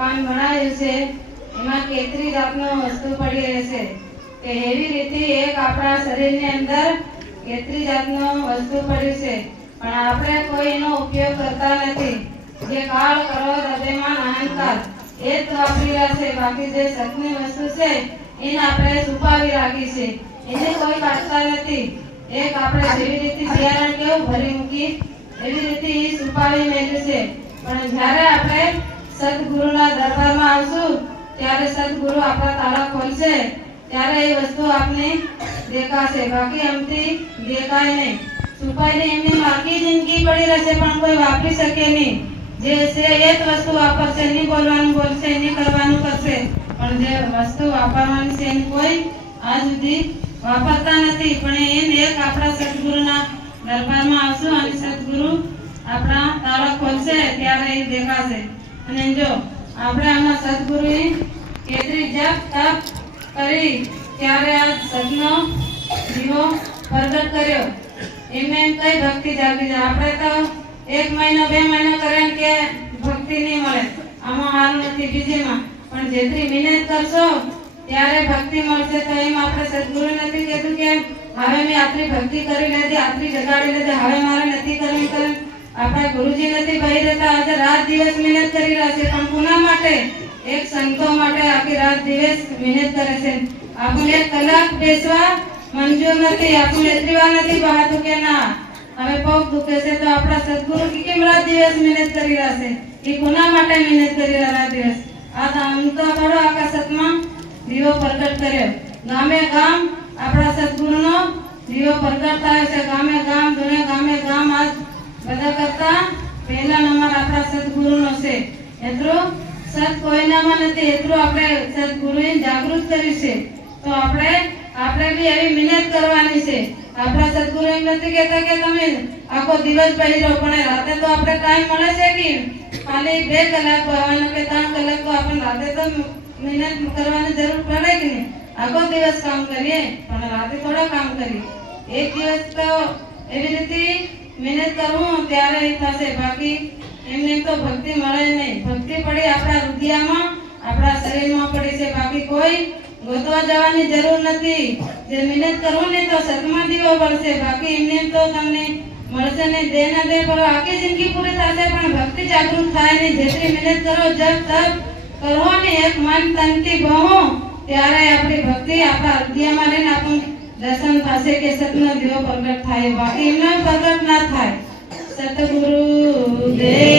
પાન બનાવ્યું છે એમાં કેટલી જાતનો વસ્તુ પડી રહેશે કે એવી રીતે એક આપણા શરીરની અંદર કેટલી જાતનો વસ્તુ પડી છે પણ આપણે કોઈ એનો ઉપયોગ કરતા નથી। જે કાળ કરો હૃદયમાં અહંકાર એ જ વાપરી રહ્યા છે, બાકી જે સત્યની વસ્તુ છે એને આપણે છુપાવી રાખી છે, એને કોઈ કાઢતા નથી। એક આપણે જેવી રીતે બિયારણ કેવું ભરી મૂકી એવી રીતે એ છુપાવી મેળવ્યું છે, પણ જ્યારે આપણે સદગુરુના દરબારમાં આવશું ત્યારે સદગુરુ આપણા તાળા ખોલશે ત્યારે એ વસ્તુ આપને દેખાશે, બાકી એમથી દેખાય નહીં। છુપાઈને એમની આખી જિંદગી પડી રહેશે પણ કોઈ વાપરી શકે નહીં। જે છે એ જ વસ્તુ વાપરશે, નહીં બોલવાનું બોલશે, નહીં કરવાનું કરશે, પણ જે વસ્તુ વાપરવાની છે એને કોઈ આજ સુધી વાપરતા નથી। પણ એને એક આપણા સદગુરુના દરબારમાં આવશું અને સદગુરુ આપણા તાળા ખોલશે ત્યારે એ દેખાશે। અને જો આપણે આમાં સદગુરુએ કેટલી જપ તપ કરી ત્યારે આ સદનો દીવો પ્રગટ કર્યો, એમને એમ કઈ ભક્તિ જાગી જાય। આપણે તો 1 મહિનો 2 મહિનો કરે કે ભક્તિ નહીં મળે, આમાં હારું નથી બીજીમાં, પણ જેટલી મહેનત કરશો ત્યારે ભક્તિ મળશે। તો એમ આપણે સદગુરુ નથી કહેતું કે હવે મેં આટલી ભક્તિ કરી લીધી, આટલી જગાડી લીધી, હવે મારે નથી કરવી। આપણા ગુરુજી નથી બહી રહેતા, આજે રાત દિવસ મહેનત કરી રહ્યા છે, પણ કોના માટે? એક સંતો માટે આખી રાત દિવસ મહેનત કરે છે। આપણે 1 કલાક બેસવા મંજૂર નથી, આપણે એટલી વાર નથી બહાતું કે ના હવે પગ દુખે છે, તો આપણા સદગુરુ કેમ રાત દિવસ મહેનત કરી રહ્યા છે? એ કોના માટે મહેનત કરી રહ્યા રાત દિવસ? આ તો થોડો આકાશમાં દીવો પ્રગટ કર્યો, ગામે ગામ આપણા સદગુરુનો દીવો પ્રગટ થાય છે, ગામે ગામ દુનિયા ગામે ગામ આજ બધા કરતા પહેલા નંબર આપણા સદગુરુનો છે। એટલું સત કોઈનામાં નથી, એટલું આપણે સદગુરુએ જાગૃત કર્યું છે, તો આપણે બી એવી મહેનત કરવાની છે। આપણા સદગુરુ એમ નથી કહેતા કે તમે આખો દિવસ બેસી રહો, પણ રાતે તો આપણે ટાઈમ મળે છે કે ખાલી 2 કલાક બહવાનો કે 3 કલાક, તો આપણે રાતે તો મહેનત કરવાની જરૂર પડે કે નહીં? આખો દિવસ કામ કરીએ પણ રાતે થોડા કામ કરીએ, એક દિવસ તો એવી રીતે મહેનત કરવું ત્યારે થશે, બાકી એમને તો ભક્તિ મળે નહીં। ભક્તિ પડી આપણા હૃદયમાં આપણા શરીરમાં પડી છે, બાકી કોઈ ગોતવા જવાની જરૂર નથી। જે મહેનત કરવું ને તો સતમાં દીવો પડશે, બાકી એમને તો તમને મળશે ને દે ના દે પણ આખી જિંદગી પૂરી થશે પણ ભક્તિ જાગૃત થાય નહીં। જેટલી મહેનત કરો જપ તપ કરો ને એક મન તનથી બહો ત્યારે આપણી ભક્તિ આપણા હૃદયમાં રહીને આપણું દર્શન થશે કે સતનો દીવો પ્રગટ થાય, બાકી એમનો પ્રગટ ના થાય। સતગુરુ દેવ